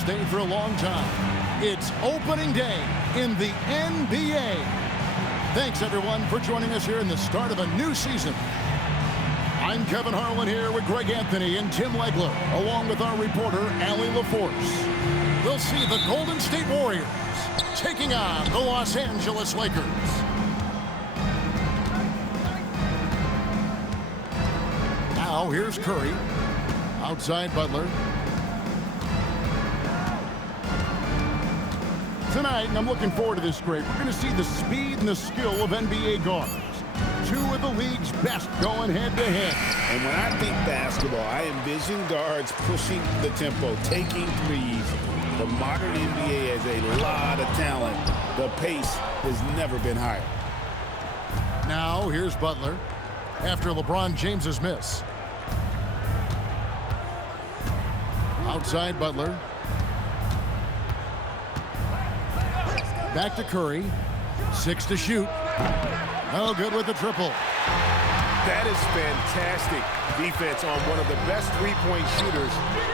State for a long time. It's opening day in the NBA. Thanks, everyone, for joining us here in the start of a new season. I'm Kevin Harlan here with Greg Anthony and Tim Legler, along with our reporter, Allie LaForce. We'll see the Golden State Warriors taking on the Los Angeles Lakers. Now, here's Curry. Outside Butler. Tonight, and I'm looking forward to this great, we're going to see the speed and the skill of NBA guards. Two of the league's best going head-to-head. And when I think basketball, I envision guards pushing the tempo, taking threes. The modern NBA has a lot of talent. The pace has never been higher. Now, here's Butler after LeBron James's miss. Outside Butler. Back to Curry. 6 to shoot. No good with the triple. That is fantastic defense on one of the best three-point shooters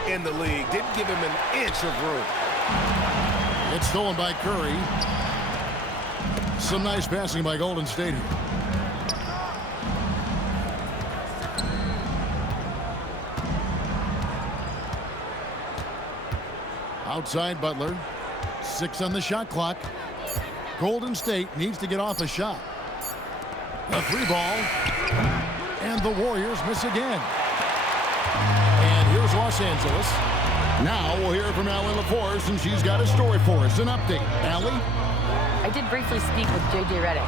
in the league. Didn't give him an inch of room. It's stolen by Curry. Some nice passing by Golden State. Outside Butler. 6 on the shot clock. Golden State needs to get off a shot. A free ball. And the Warriors miss again. And here's Los Angeles. Now we'll hear from Allie LaForce, and she's got a story for us. An update. Allie? I did briefly speak with J.J. Redick.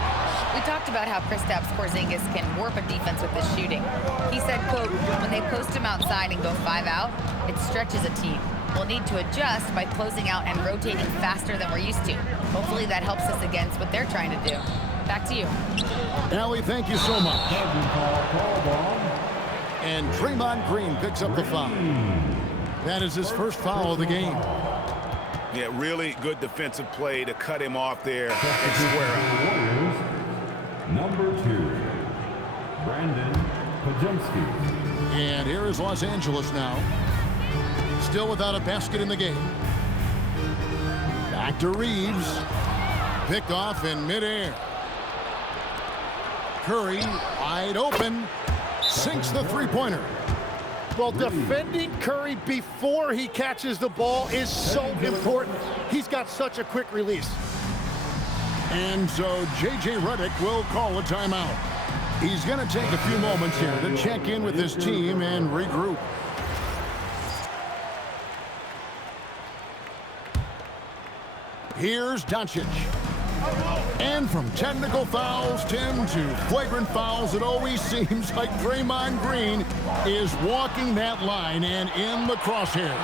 We talked about how Kristaps Porzingis can warp a defense with his shooting. He said, quote, when they post him outside and go 5 out, it stretches a team. We'll need to adjust by closing out and rotating faster than we're used to. Hopefully that helps us against what they're trying to do. Back to you. Allie, thank you so much. And Draymond Green picks up the foul. That is his first foul of the game. Yeah, really good defensive play to cut him off there and square up. Number 2, Brandon Podziemski. And here is Los Angeles now. Still without a basket in the game. Back to Reeves. Picked off in midair. Curry wide open. Sinks the three-pointer. Well, defending Curry before he catches the ball is so important. He's got such a quick release. And so J.J. Redick will call a timeout. He's going to take a few moments here to check in with his team and regroup. Here's Doncic. And from technical fouls, Tim, to flagrant fouls, it always seems like Draymond Green is walking that line and in the crosshairs.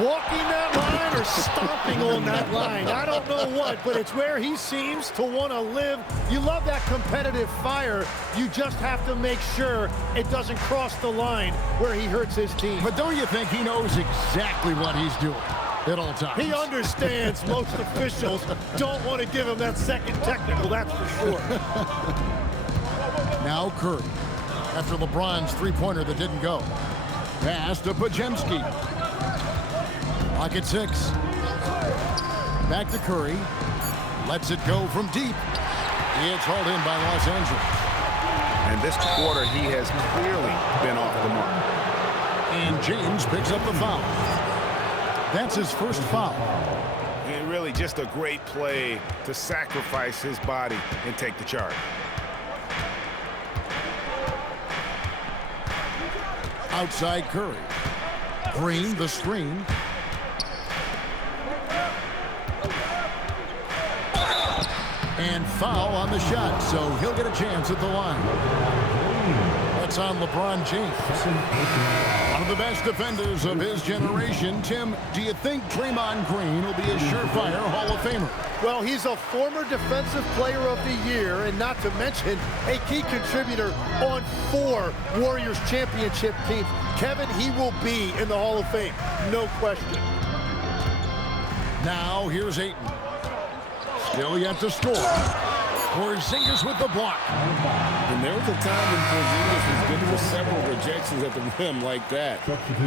Walking that line or stomping on that line. I don't know what, but it's where he seems to want to live. You love that competitive fire. You just have to make sure it doesn't cross the line where he hurts his team. But don't you think he knows exactly what he's doing at all times? He understands most officials don't want to give him that second technical, that's for sure. Now Curry, after LeBron's three-pointer that didn't go. Pass to Podziemski. Clock at 6. Back to Curry. Lets it go from deep. It's hauled in by Los Angeles. And this quarter, he has clearly been off the mark. And James picks up the foul. That's his first foul. And really just a great play to sacrifice his body and take the charge. Outside Curry. Green, the screen. And foul on the shot, so he'll get a chance at the line. That's on LeBron James. One of the best defenders of his generation. Tim, do you think Draymond Green will be a surefire Hall of Famer? Well, he's a former Defensive Player of the Year, and not to mention a key contributor on 4 Warriors championship teams. Kevin, he will be in the Hall of Fame, no question. Now, here's Ayton. Still yet to score. Porzingis with the block. And there was a time when Porzingis was good for several rejections at the rim like that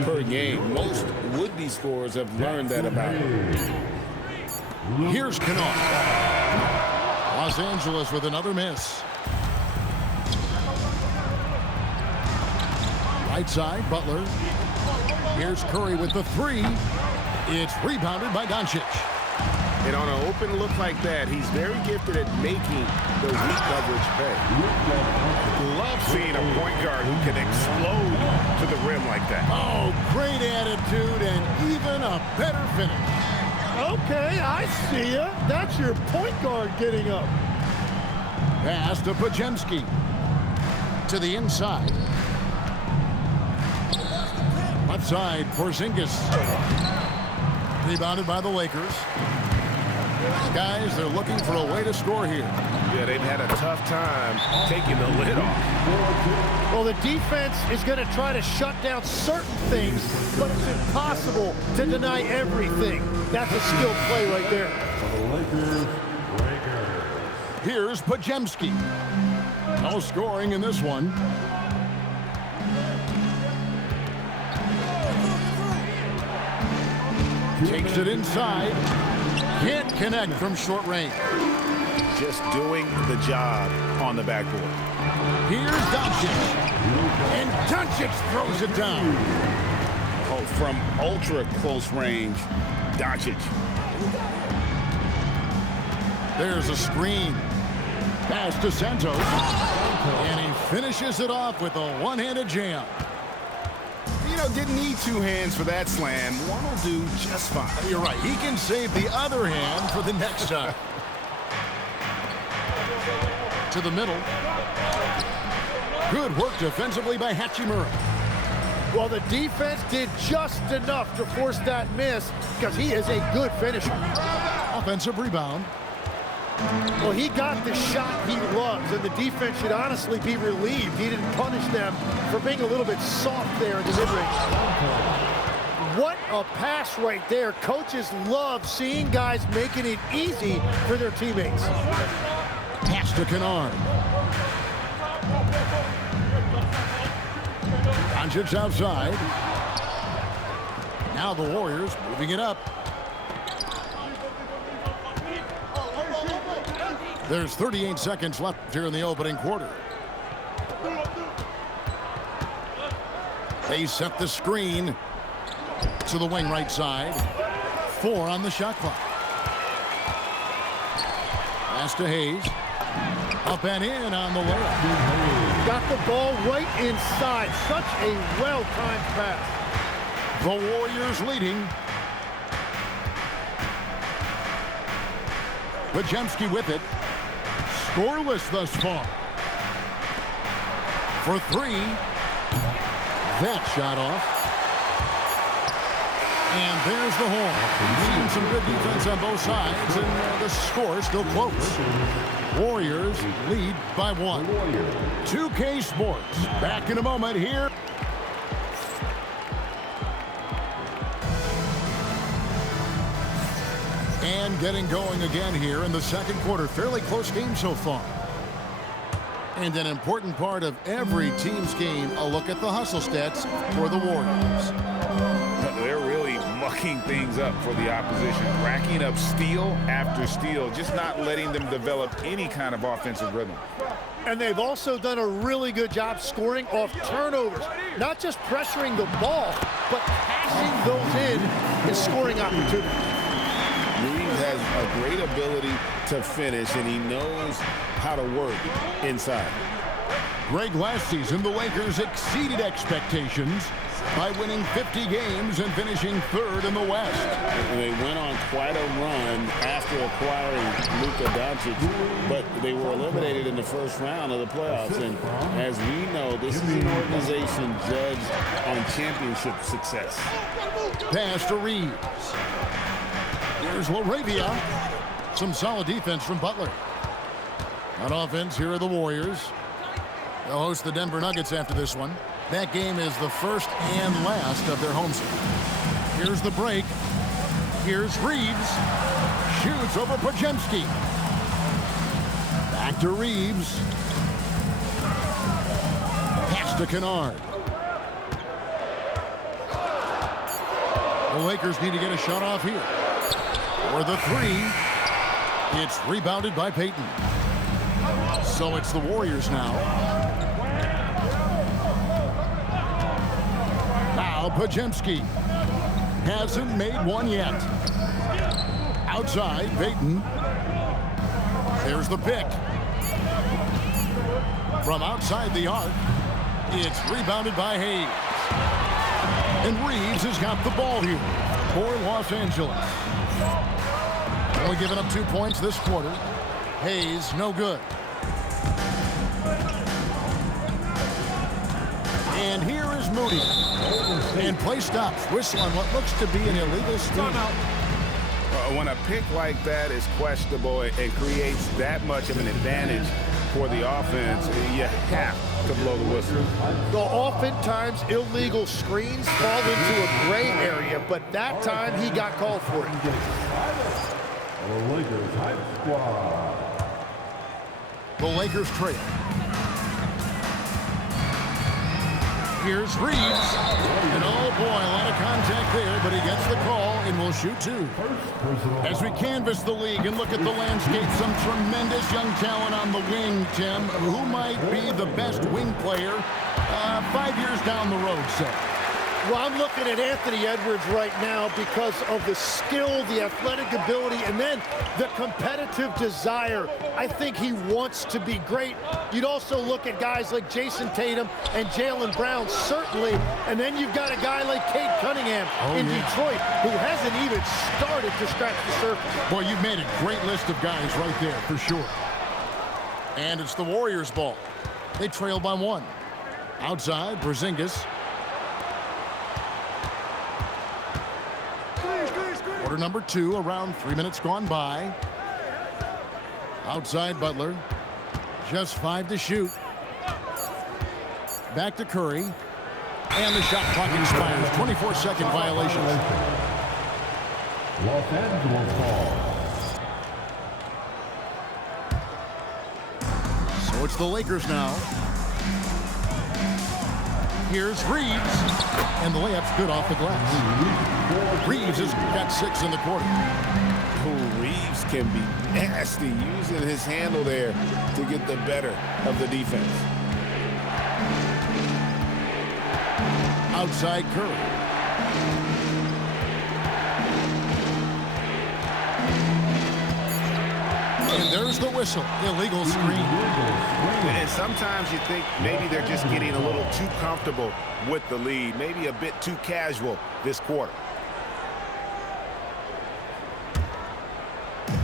per game. Most would-be scorers have learned that about him. Here's Kennard. Los Angeles with another miss. Right side, Butler. Here's Curry with the three. It's rebounded by Doncic. And on an open look like that, he's very gifted at making the weak coverage pay. Love seeing a point guard who can explode to the rim like that. Oh, great attitude and even a better finish. Okay, I see ya. That's your point guard getting up. Pass to Podziemski. To the inside. Left side, Porzingis. Rebounded by the Lakers. Guys, they're looking for a way to score here. Yeah, they've had a tough time taking the lid off. Well, the defense is going to try to shut down certain things, but it's impossible to deny everything. That's a skilled play right there. Here's Podziemski. No scoring in this one. Takes it inside. Can't connect from short range. Just doing the job on the backboard. Here's Doncic. And Doncic throws it down. Oh, from ultra close range, Doncic. There's a screen. Pass to Santos. And he finishes it off with a one-handed jam. You know, didn't need two hands for that slam. One will do just fine. You're right. He can save the other hand for the next time. To the middle. Good work defensively by Hachimura. Well, the defense did just enough to force that miss because he is a good finisher. Offensive rebound. Well, he got the shot he loves, and the defense should honestly be relieved he didn't punish them for being a little bit soft there in the mid-range. What a pass right there. Coaches love seeing guys making it easy for their teammates. Pass to Kennard. Doncic outside. Now the Warriors moving it up. There's 38 seconds left here in the opening quarter. They set the screen to the wing right side. 4 on the shot clock. Pass to Hayes. Up and in on the layup. Got the ball right inside. Such a well-timed pass. The Warriors leading. Podziemski with it. Scoreless thus far. For 3. That shot off. And there's the horn. Seeing some good defense on both sides, and the score is still close. Warriors lead by 1. 2K Sports. Back in a moment here. And getting going again here in the second quarter. Fairly close game so far. And an important part of every team's game, a look at the hustle stats for the Warriors. They're really mucking things up for the opposition, racking up steal after steal, just not letting them develop any kind of offensive rhythm. And they've also done a really good job scoring off turnovers. Not just pressuring the ball, but passing those in and scoring opportunities. Reeves has a great ability to finish, and he knows how to work inside. Greg, last season, the Lakers exceeded expectations by winning 50 games and finishing 3rd in the West. They went on quite a run after acquiring Luka Doncic, but they were eliminated in the first round of the playoffs. And as we know, this is an organization judged on championship success. Pass to Reeves. Here's LaRavia. Some solid defense from Butler. On offense, here are the Warriors. They'll host the Denver Nuggets after this one. That game is the first and last of their home series. Here's the break. Here's Reeves. Shoots over Podziemski. Back to Reeves. Pass to Kennard. The Lakers need to get a shot off here. For the three. It's rebounded by Payton. So it's the Warriors now. Now Podziemski. Hasn't made one yet. Outside, Payton. There's the pick. From outside the arc, it's rebounded by Hayes. And Reeves has got the ball here for Los Angeles. Only giving up 2 points this quarter. Hayes, no good. And here is Moody. And play stops. Whistle on what looks to be an illegal steal. When a pick like that is questionable and creates that much of an advantage for the offense, you have to blow the whistle. The oftentimes illegal screens fall into a gray area, but that time he got called for it. The Lakers Hype Squad. The Lakers trail. Here's Reeves. And oh boy, a lot of contact there, but he gets the call and will shoot two. As we canvass the league and look at the landscape, some tremendous young talent on the wing, Tim. Who might be the best wing player 5 years down the road, say? Well, I'm looking at Anthony Edwards right now because of the skill, the athletic ability, and then the competitive desire. I think he wants to be great. You'd also look at guys like Jason Tatum and Jaylen Brown, certainly. And then you've got a guy like Cade Cunningham in Detroit who hasn't even started to scratch the surface. Boy, you've made a great list of guys right there, for sure. And it's the Warriors' ball. They trail by one. Outside, Porzingis. Quarter number 2, around 3 minutes gone by. Outside Butler. Just 5 to shoot. Back to Curry. And the shot clock expires. 24-second violation. Los Angeles ball. So it's the Lakers now. Here's Reeves. And the layup's good off the glass. Reeves has got 6 in the quarter. Reeves can be nasty, using his handle there to get the better of the defense. Outside Curry. And there's the whistle. Illegal screen. And sometimes you think maybe they're just getting a little too comfortable with the lead, maybe a bit too casual this quarter.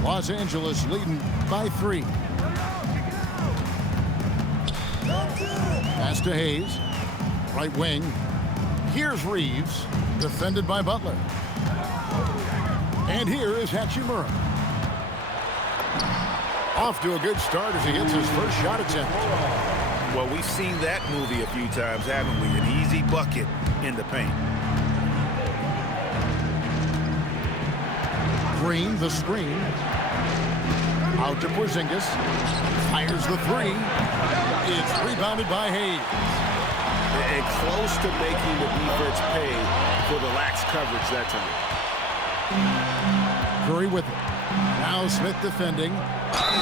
Los Angeles leading by 3. Pass to Hayes. Right wing. Here's Reeves. Defended by Butler. And here is Hachimura. Off to a good start as he gets his first shot attempt. Well, we've seen that movie a few times, haven't we? An easy bucket in the paint. Green, the screen. Out to Porzingis. Fires the 3. It's rebounded by Hayes. And close to making the defense pay for the lax coverage that time. Curry with it. Now Smith defending.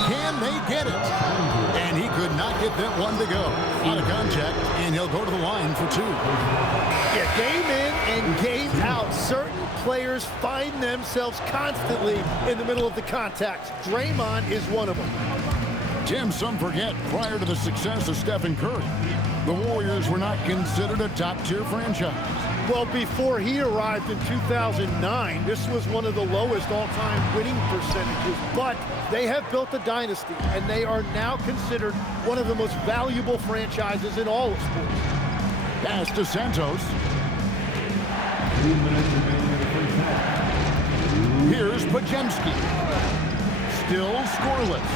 Can they get it? And he could not get that one to go. Out of contact, and he'll go to the line for 2. Yeah, game in and game out. Certain players find themselves constantly in the middle of the contact. Draymond is one of them. Jim, some forget, prior to the success of Stephen Curry, the Warriors were not considered a top-tier franchise. Well, before he arrived in 2009, this was one of the lowest all-time winning percentages, but they have built a dynasty, and they are now considered one of the most valuable franchises in all of sports. Pass to Santos. 2 minutes remaining in the first half. Here's Podziemski. Still scoreless.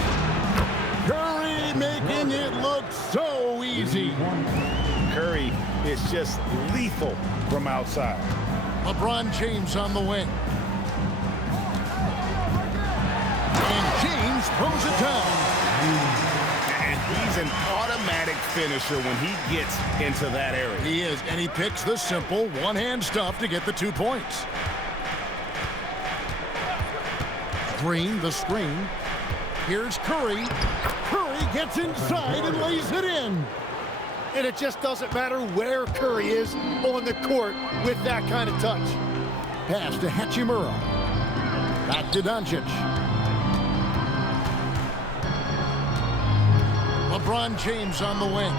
Curry making it look so easy. Curry is just lethal from outside. LeBron James on the wing. And James throws it down. He's an automatic finisher when he gets into that area. He is, and he picks the simple one-hand stuff to get the 2 points. Green, the screen. Here's Curry. Curry gets inside and lays it in. And it just doesn't matter where Curry is on the court with that kind of touch. Pass to Hachimura. Back to Doncic. LeBron James on the wing.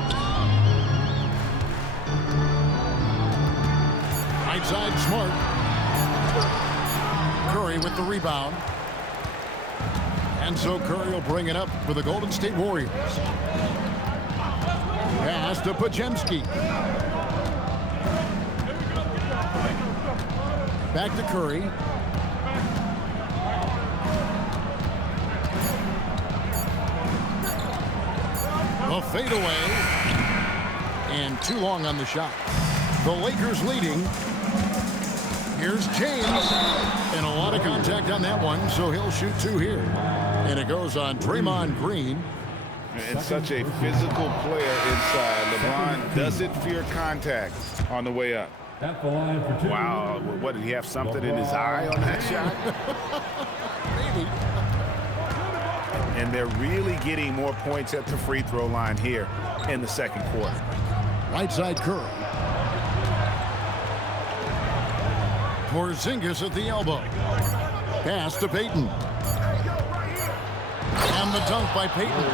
Right side, Smart. Curry with the rebound. And so Curry will bring it up for the Golden State Warriors. Pass to Podziemski. Back to Curry. A fadeaway. And too long on the shot. The Lakers leading. Here's James. And a lot of contact on that one, so he'll shoot 2 here. And it goes on Draymond Green. And such a physical player inside. LeBron doesn't fear contact on the way up. At the line for 2. Wow, what, did he have something in his eye on that shot? Maybe. And they're really getting more points at the free throw line here in the second quarter. Right side Curry. Porzingis at the elbow. Pass to Payton. And the dunk by Payton.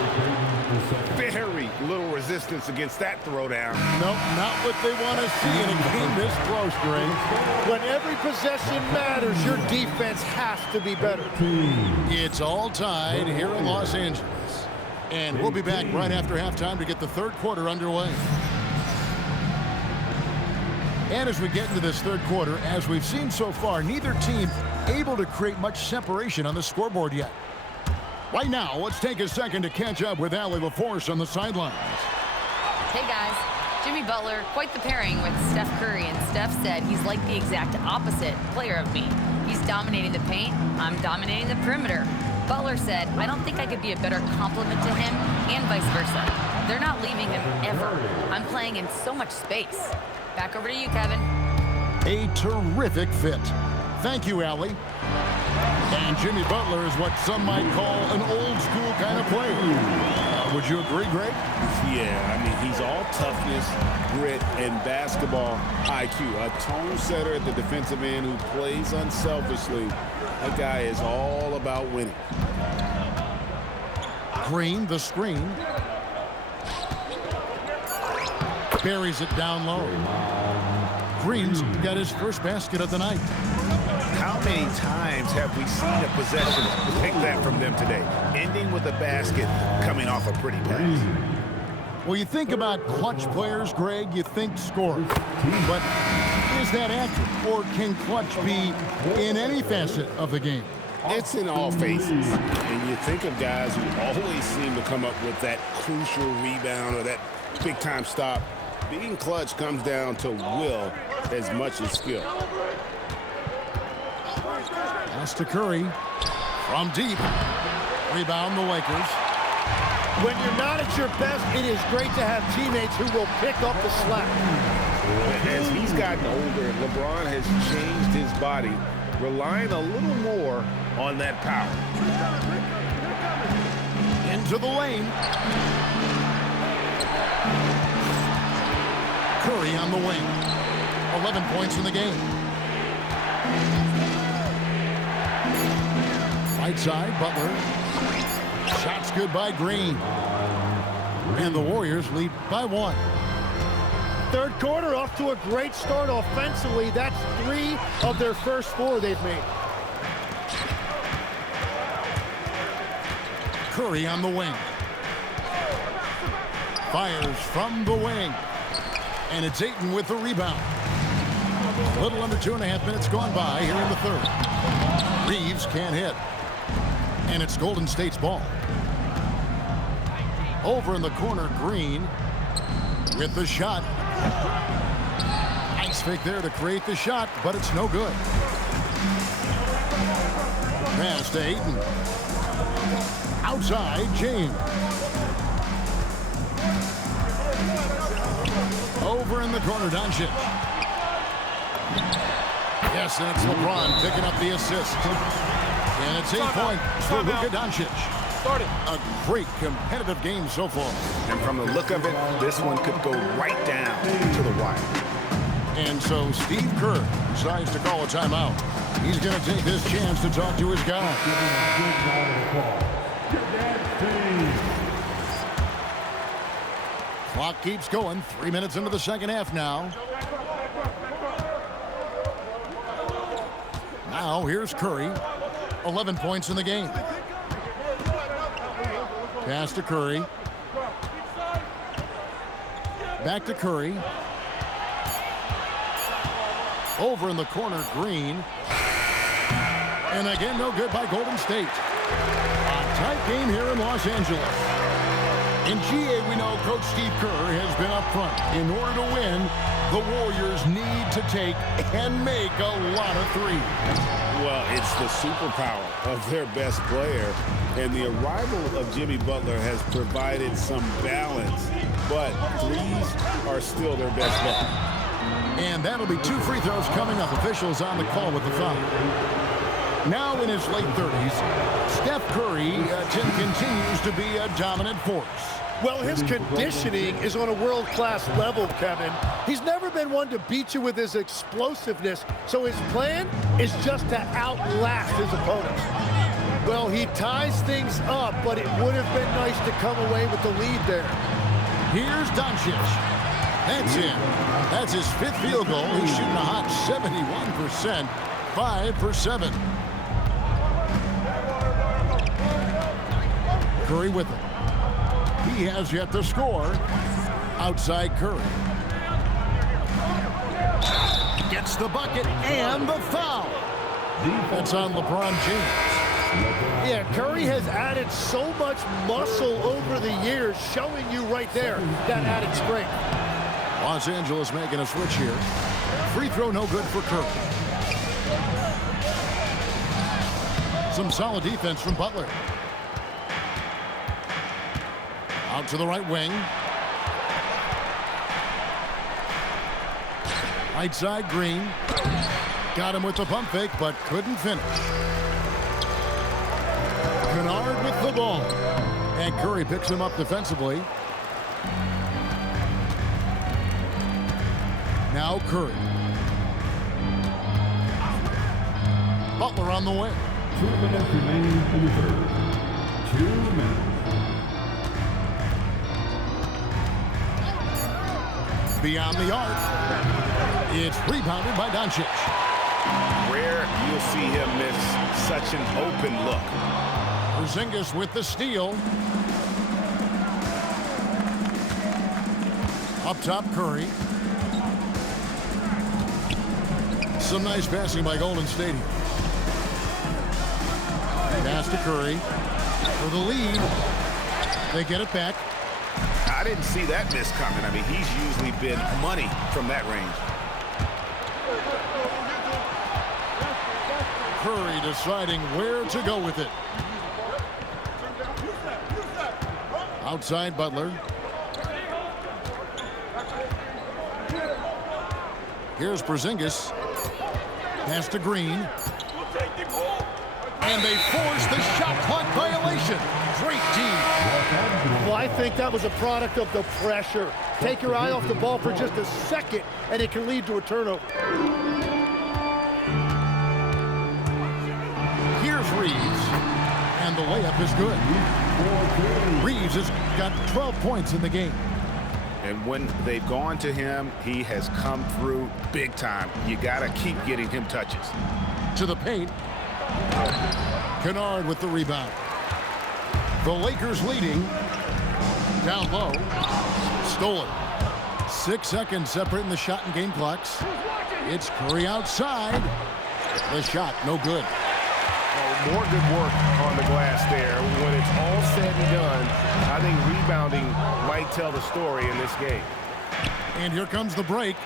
Very little resistance against that throwdown. Nope, not what they want to see in a game this close, Greg. When every possession matters, your defense has to be better. It's all tied here in Los Angeles. And we'll be back right after halftime to get the third quarter underway. And as we get into this third quarter, as we've seen so far, neither team able to create much separation on the scoreboard yet. Right now, let's take a second to catch up with Allie LaForce on the sidelines. Hey guys, Jimmy Butler, quite the pairing with Steph Curry, and Steph said he's like the exact opposite player of me. He's dominating the paint, I'm dominating the perimeter. Butler said, I don't think I could be a better complement to him, and vice versa. They're not leaving him ever. I'm playing in so much space. Back over to you, Kevin. A terrific fit. Thank you, Allie. And Jimmy Butler is what some might call an old school kind of player. Would you agree, Greg? Yeah, I mean, he's all toughness, grit, and basketball IQ. A tone setter at the defensive end who plays unselfishly. That guy is all about winning. Green, the screen. Buries it down low. Green's got his first basket of the night. How many times have we seen a possession pick that from them today, ending with a basket coming off a pretty pass? Well, you think about clutch players, Greg, you think scorers. But is that accurate, or can clutch be in any facet of the game? It's in all phases. And you think of guys who always seem to come up with that crucial rebound or that big-time stop. Being clutch comes down to will as much as skill. Pass to Curry. From deep. Rebound the Lakers. When you're not at your best, it is great to have teammates who will pick up the slack. As he's gotten older, LeBron has changed his body, relying a little more on that power. Into the lane. Curry on the wing. 11 points in the game. Right side, Butler. Shots good by Green. And the Warriors lead by 1. Third quarter off to a great start offensively. That's 3 of their first 4 they've made. Curry on the wing. Fires from the wing. And it's Ayton with the rebound. A little under 2.5 minutes gone by here in the third. Reeves can't hit. And it's Golden State's ball. Over in the corner, Green with the shot. Nice fake there to create the shot, but it's no good. Pass to Ayton. Outside, James. Over in the corner, Doncic. Yes, and it's LeBron picking up the assist. And it's 8 points for Luka Doncic. A great competitive game so far. And from the look of it, this one could go right down to the wire. And so Steve Kerr decides to call a timeout. He's going to take this chance to talk to his guy. Clock keeps going. 3 minutes into the second half now. Now here's Curry. 11 points in the game. Pass to Curry. Back to Curry. Over in the corner, Green. And again, no good by Golden State. A tight game here in Los Angeles. In GA, we know Coach Steve Kerr has been up front. In order to win, the Warriors need to take and make a lot of threes. Well, it's the superpower of their best player, and the arrival of Jimmy Butler has provided some balance, but threes are still their best bet. And that'll be 2 free throws coming up. Officials on the call with the foul. Now in his late 30s, Steph Curry, Tim, continues to be a dominant force. Well, his conditioning is on a world-class level, Kevin. He's never been one to beat you with his explosiveness, so his plan is just to outlast his opponents. Well, he ties things up, but it would have been nice to come away with the lead there. Here's Doncic. That's in. That's his 5th field goal. He's shooting a hot 71%, 5 for 7. Curry with it. He has yet to score. Outside Curry. Gets the bucket and the foul. That's on LeBron James. Yeah, Curry has added so much muscle over the years, showing you right there that added strength. Los Angeles making a switch here. Free throw no good for Curry. Some solid defense from Butler. Out to the right wing. Right side, Green. Got him with the pump fake, but couldn't finish. Kennard with the ball. And Curry picks him up defensively. Now Curry. Butler on the wing. 2 minutes remaining in the third. 2 minutes. Beyond the arc. It's rebounded by Doncic. Rare you'll see him miss such an open look. Porzingis with the steal. Up top, Curry. Some nice passing by Golden State here. Pass to Curry for the lead. They get it back. I didn't see that miss coming. I mean, he's usually been money from that range. Curry deciding where to go with it. Outside Butler. Here's Porzingis. Pass to Green. And they force the shot clock violation. Great team. Well, I think that was a product of the pressure. Take your eye off the ball for just a second, and it can lead to a turnover. Here's Reeves. And the layup is good. Reeves has got 12 points in the game. And when they've gone to him, he has come through big time. You got to keep getting him touches. To the paint. Kennard with the rebound. The Lakers leading. Down low. Stolen. 6 seconds separating the shot and game clocks. It's Curry outside. The shot, no good. More good work on the glass there. When it's all said and done, I think rebounding might tell the story in this game. And here comes the break.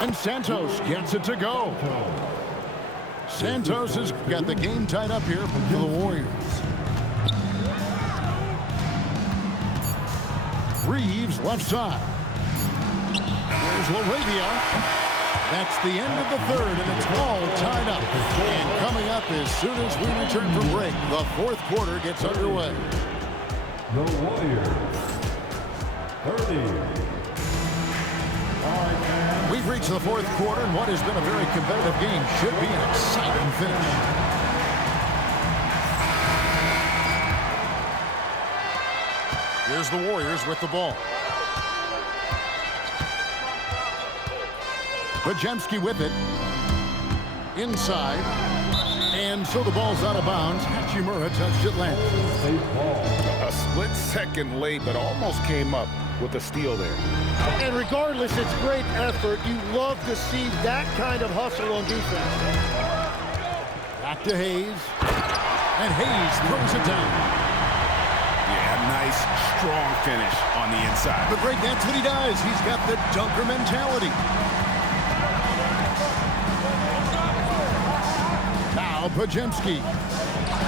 And Santos gets it to go. Santos has got the game tied up here for the Warriors. Reeves left side. Here's LaRavia. That's the end of the third, and it's all tied up. And coming up as soon as we return from break, the fourth quarter gets underway. The Warriors, 30. We've reached the fourth quarter, and what has been a very competitive game should be an exciting finish. Here's the Warriors with the ball. Podziemski with it. Inside. And so the ball's out of bounds. Hachimura touched it last. A split second late, but almost came up with a steal there. And regardless, it's great effort. You love to see that kind of hustle on defense. Back to Hayes. And Hayes throws it down. Yeah, nice, strong finish on the inside. But Greg, that's what he does. He's got the dunker mentality. Now Podziemski.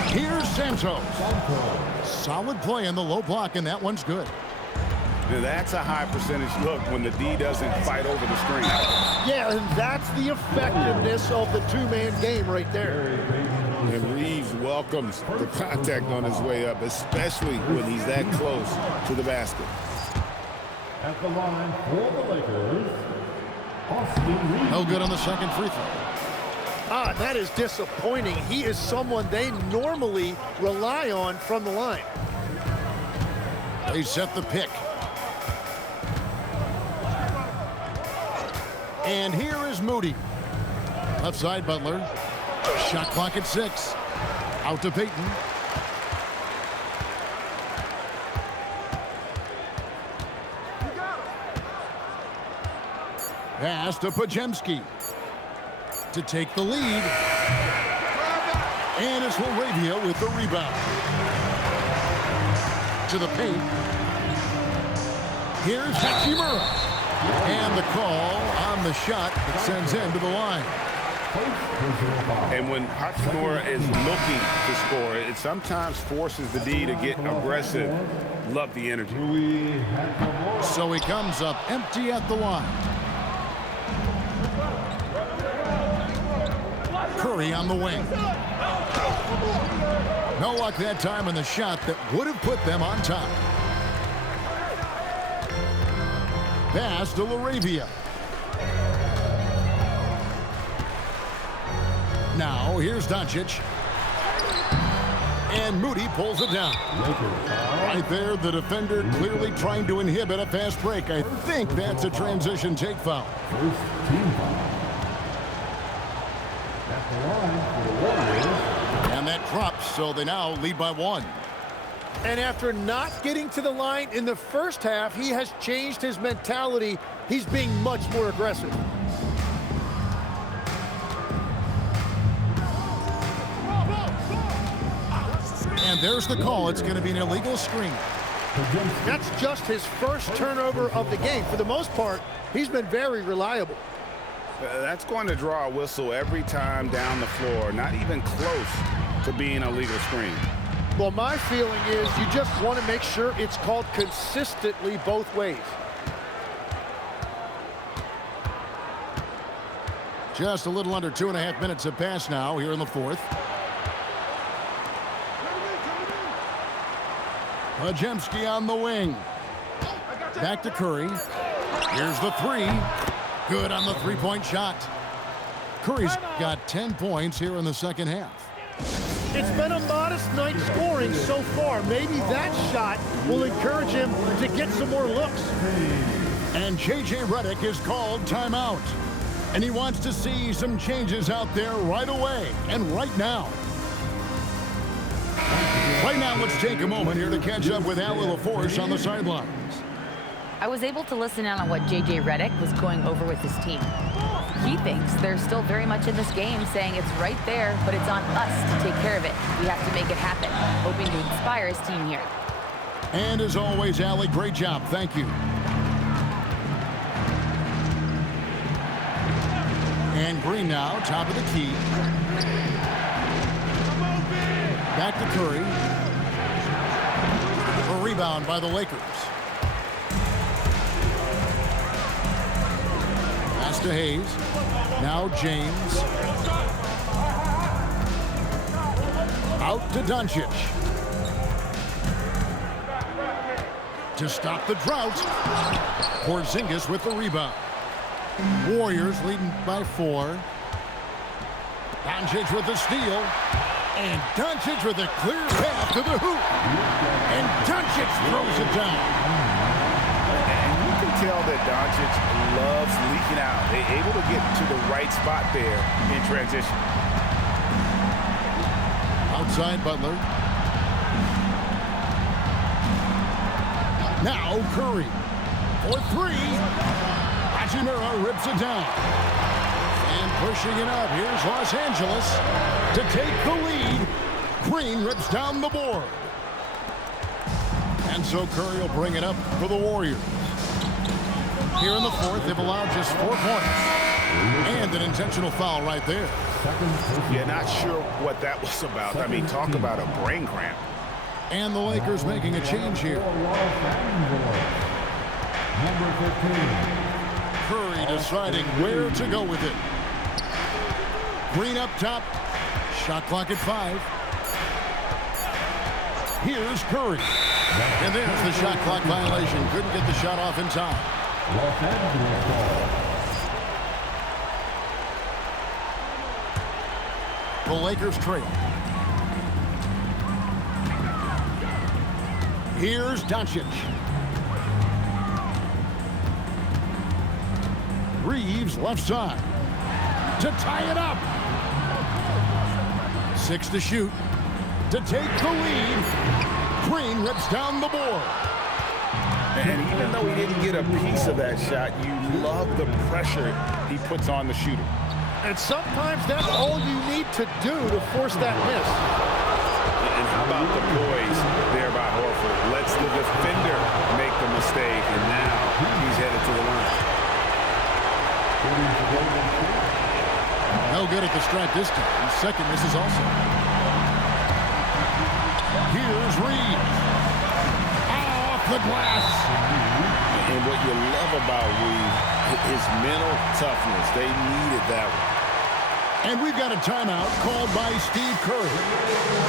Here's Santos. Solid play in the low block, and that one's good. That's a high percentage look when the D doesn't fight over the screen. Yeah, and that's the effectiveness of the two-man game right there. And Reeves welcomes the contact on his way up, especially when he's that close to the basket. At the line for the Lakers, Austin Reeves. No good on the second free throw. That is disappointing. He is someone they normally rely on from the line. They set the pick. And here is Moody. Left side, Butler. Shot clock at 6. Out to Payton. Pass to Podziemski to take the lead. And it's LaRavia with the rebound. To the paint. Here's Hachimura. And the call on the shot that sends him to the line. And when Hachimura is looking to score, it sometimes forces the D to get aggressive. Love the energy. So he comes up empty at the line. Curry on the wing. No luck that time in the shot that would have put them on top. Pass to LaRavia. Now here's Doncic. And Moody pulls it down. Right there, the defender clearly trying to inhibit a fast break. I think that's a transition take foul. First team foul. At the line for the Warriors. And that drops, so they now lead by 1. And after not getting to the line in the first half, he has changed his mentality. He's being much more aggressive. And there's the call. It's going to be an illegal screen. That's just his first turnover of the game. For the most part, he's been very reliable. That's going to draw a whistle every time down the floor. Not even close to being a legal screen. Well, my feeling is you just want to make sure it's called consistently both ways. Just a little under 2.5 minutes have passed now here in the fourth. Podziemski on the wing. Back to Curry. Here's the three. Good on the three-point shot. Curry's got 10 points here in the second half. It's been a modest night scoring so far. Maybe that shot will encourage him to get some more looks. And J.J. Redick is called timeout. And he wants to see some changes out there right away and right now. Right now, let's take a moment here to catch up with Allie LaForce on the sidelines. I was able to listen in on what J.J. Redick was going over with his team. He thinks they're still very much in this game, saying it's right there, but it's on us to take care of it. We have to make it happen, hoping to inspire his team here. And as always, Allie, great job. Thank you. And Green now, top of the key. Back to Curry. A rebound by the Lakers. to Hayes. Now James. Out to Doncic. To stop the drought. Porzingis with the rebound. Warriors leading by 4. Doncic with the steal. And Doncic with a clear path to the hoop. And Doncic throws it down. And you can tell that Doncic loves leaking out. They're able to get to the right spot there in transition. Outside Butler. Now Curry for 3. Hachimura rips it down. And pushing it up. Here's Los Angeles to take the lead. Green rips down the board. And so Curry will bring it up for the Warriors. Here in the 4th, they've allowed just 4 points. And an intentional foul right there. Yeah, not sure what that was about. I mean, talk about a brain cramp. And the Lakers making a change here. Number 15. Curry deciding where to go with it. Green up top. Shot clock at 5. Here's Curry. And there's the shot clock violation. Couldn't get the shot off in time. Los Angeles ball. The Lakers trail. Here's Doncic. Reeves left side to tie it up. 6 to shoot to take the lead. Green rips down the board. And even though he didn't get a piece of that shot, you love the pressure he puts on the shooter. And sometimes that's all you need to do to force that miss. And how about the poise there by Horford? Lets the defender make the mistake, and now he's headed to the line. No good at the strike this time. His second misses also. Here's Reeves. Off the glass. And what you love about Reeves, his mental toughness. They needed that one. And we've got a timeout called by Steve Kerr.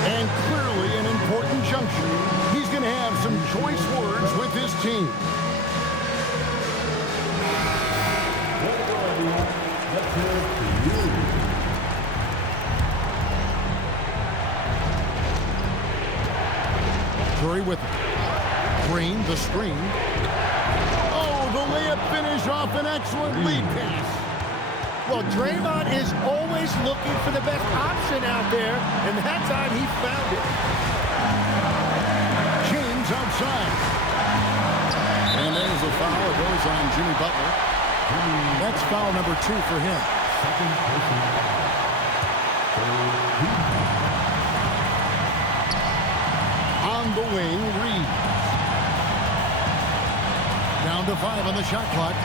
And clearly an important juncture. He's going to have some choice words with his team. Curry with it. Green, the screen. Oh, the layup finish off an excellent lead pass. Well, Draymond is always looking for the best option out there, and that time he found it. James outside. And there's a foul. It goes on Jimmy Butler. That's foul number 2 for him. On the wing, Reed. Down to 5 on the shot clock.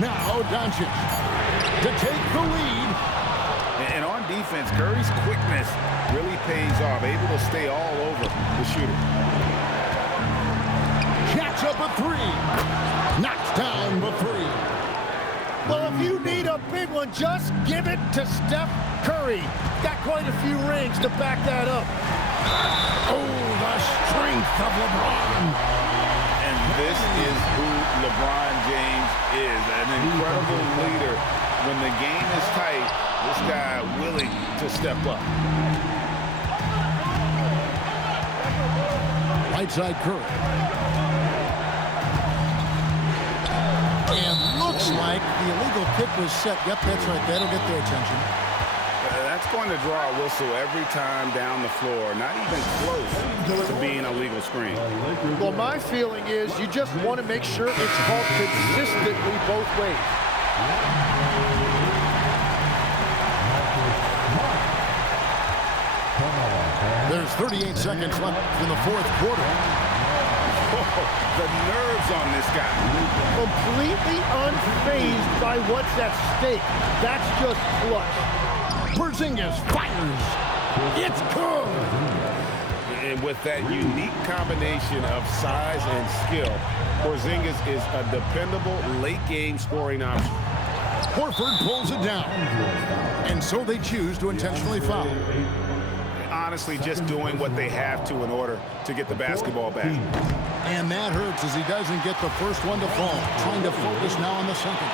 Now Doncic to take the lead. And on defense, Curry's quickness really pays off. Able to stay all over the shooter. Jacks up a 3. Knocks down the 3. Well, if you need a big one, just give it to Steph Curry. Got quite a few rings to back that up. Oh, the strength of LeBron. And this is who LeBron James is. An incredible leader. When the game is tight, this guy willing to step up. Right side Curry. And looks like the illegal kick was set. Yep, that's right. That'll get their attention. That's going to draw a whistle every time down the floor. Not even close to being a legal screen. Well, my feeling is you just want to make sure it's called consistently both ways. There's 38 seconds left in the 4th quarter. The nerves on this guy. Completely unfazed by what's at stake. That's just clutch. Porzingis fires. It's good. And with that unique combination of size and skill, Porzingis is a dependable late-game scoring option. Horford pulls it down. And so they choose to intentionally foul. Honestly, just doing what they have to in order to get the basketball back. And that hurts as he doesn't get the first one to fall. Trying to focus now on the second.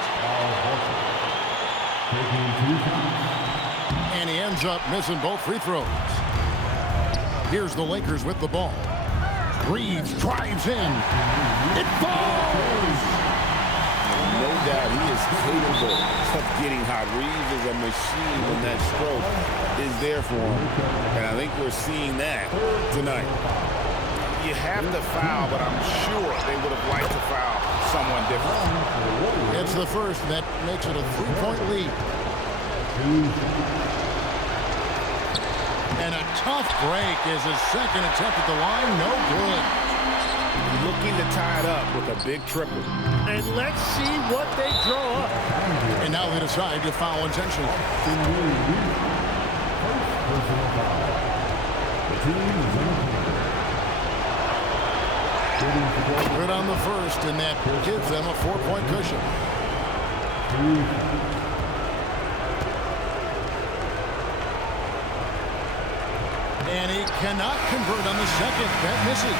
And he ends up missing both free throws. Here's the Lakers with the ball. Reeves drives in. It falls! No doubt he is capable of getting hot. Reeves is a machine when that stroke is there for him. And I think we're seeing that tonight. You have to foul, but I'm sure they would have liked to foul someone different. It's the first that makes it a 3-point lead. And a tough break is his second attempt at the line. No good. Looking to tie it up with a big triple. And let's see what they draw up. And now they decide to foul intentionally. Good on the first, and that gives them a 4-point cushion. And he cannot convert on the second. That misses.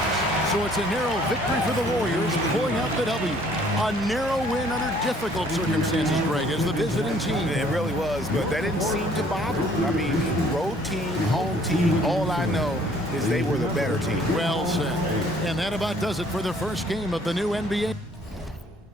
So it's a narrow victory for the Warriors, pulling out the W. A narrow win under difficult circumstances, Greg, as the visiting team. It really was, but that didn't seem to bother them. I mean, road team, home team, all I know is they were the better team. Well said. And that about does it for the first game of the new NBA.